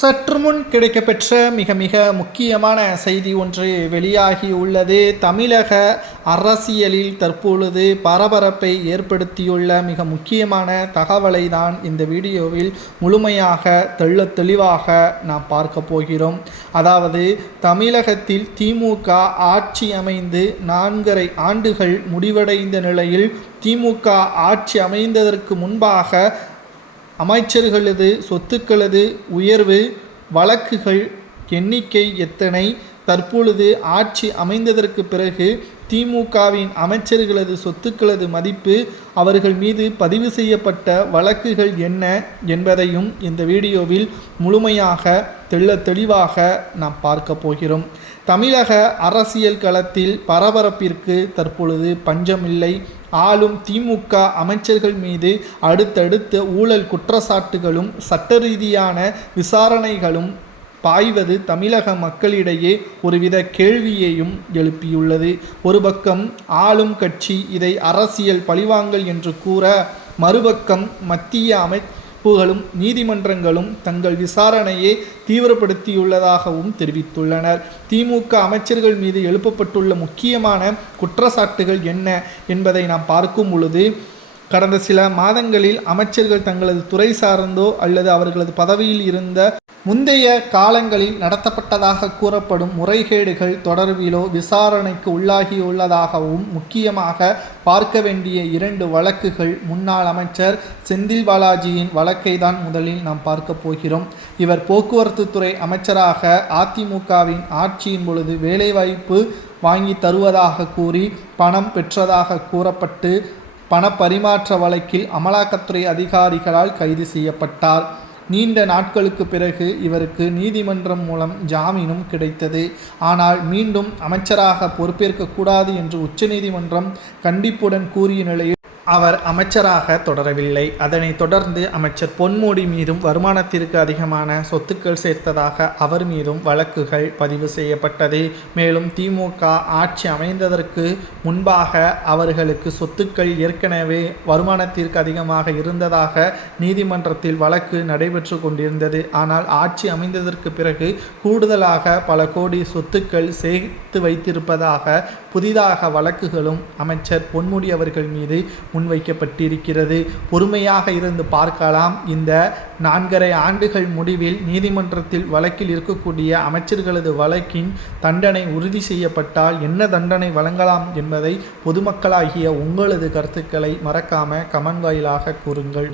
சற்று முன் கிடைக்கப்பெற்ற மிக மிக முக்கியமான செய்தி ஒன்று வெளியாகியுள்ளது. தமிழக அரசியலில் தற்பொழுது பரபரப்பை ஏற்படுத்தியுள்ள மிக முக்கியமான தகவலை தான் இந்த வீடியோவில் முழுமையாக தெளிவாக நாம் பார்க்க போகிறோம். அதாவது தமிழகத்தில் திமுக ஆட்சி அமைந்து 4.5 ஆண்டுகள் முடிவடைந்த நிலையில் திமுக ஆட்சி அமைந்ததற்கு முன்பாக அமைச்சர்களது சொத்துக்களது உயர்வு, வழக்குகள் எண்ணிக்கை எத்தனை, தற்பொழுது ஆட்சி அமைந்ததற்கு பிறகு திமுகவின் அமைச்சர்களது சொத்துக்களது மதிப்பு, அவர்கள் மீது பதிவு செய்யப்பட்ட வழக்குகள் என்ன என்பதையும் இந்த வீடியோவில் முழுமையாக தெளிவாக நாம் பார்க்க போகிறோம். தமிழக அரசியல் களத்தில் பரபரப்பிற்கு தற்பொழுது பஞ்சமில்லை. ஆளும் திமுக அமைச்சர்கள் மீது அடுத்தடுத்த ஊழல் குற்றச்சாட்டுகளும் சட்ட ரீதியான விசாரணைகளும் பாய்வது தமிழக மக்களிடையே ஒருவித கேள்வியையும் எழுப்பியுள்ளது. ஒரு பக்கம் ஆளும் கட்சி இதை அரசியல் பழிவாங்கல் என்று கூற, மறுபக்கம் மத்திய அமைப்புகளும் நீதிமன்றங்களும் தங்கள் விசாரணையை தீவிரப்படுத்தியுள்ளதாகவும் தெரிவித்துள்ளனர். திமுக அமைச்சர்கள் மீது எழுப்பப்பட்டுள்ள முக்கியமான குற்றச்சாட்டுகள் என்ன என்பதை நாம் பார்க்கும் பொழுது, கடந்த சில மாதங்களில் அமைச்சர்கள் தங்களது துறை சார்ந்தோ அல்லது அவர்களது பதவியில் இருந்த முந்தைய காலங்களில் நடத்தப்பட்டதாக கூறப்படும் முறைகேடுகள் தொடர்பிலோ விசாரணைக்கு உள்ளாகியுள்ளதாகவும், முக்கியமாக பார்க்க வேண்டிய 2 வழக்குகள் முன்னாள் அமைச்சர் செந்தில் பாலாஜியின் வழக்கை தான் முதலில் நாம் பார்க்க போகிறோம். இவர் போக்குவரத்து துறை அமைச்சராக அதிமுகவின் ஆட்சியின் பொழுது வேலைவாய்ப்பு வாங்கி தருவதாக கூறி பணம் பெற்றதாக கூறப்பட்டு பண பரிமாற்ற வழக்கில் அமலாக்கத்துறை அதிகாரிகளால் கைது செய்யப்பட்டார். நீண்ட நாட்களுக்கு பிறகு இவருக்கு நீதிமன்றம் மூலம் ஜாமீனும் கிடைத்தது. ஆனால் மீண்டும் அமைச்சராக பொறுப்பேற்கக்கூடாது என்று உச்சநீதிமன்றம் கண்டிப்புடன் கூறிய நிலையில் அவர் அமைச்சராக தொடரவில்லை. அதனைத் தொடர்ந்து அமைச்சர் பொன்முடி மீதும் வருமானத்திற்கு அதிகமான சொத்துக்கள் சேர்த்ததாக அவர் மீதும் வழக்குகள் பதிவு செய்யப்பட்டது. மேலும் திமுக ஆட்சி அமைந்ததற்கு முன்பாக அவர்களுக்கு சொத்துக்கள் ஏற்கனவே வருமானத்திற்கு அதிகமாக இருந்ததாக நீதிமன்றத்தில் வழக்கு நடைபெற்று கொண்டிருந்தது. ஆனால் ஆட்சி அமைந்ததற்கு பிறகு கூடுதலாக பல கோடி சொத்துக்கள் சேர்த்து வைத்திருப்பதாக புதிதாக வழக்குகளும் அமைச்சர் பொன்முடி அவர்கள் மீது முன்வைக்கப்பட்டிருக்கிறது. பொறுமையாக இருந்து பார்க்கலாம். இந்த 4.5 ஆண்டுகள் முடிவில் நீதிமன்றத்தில் வழக்கில் இருக்கக்கூடிய அமைச்சர்களது வழக்கின் தண்டனை உறுதி செய்யப்பட்டால் என்ன தண்டனை வழங்கலாம் என்பதை பொதுமக்களாகிய உங்களது கருத்துக்களை மறக்காம கமெண்ட் வாயிலாக கூறுங்கள்.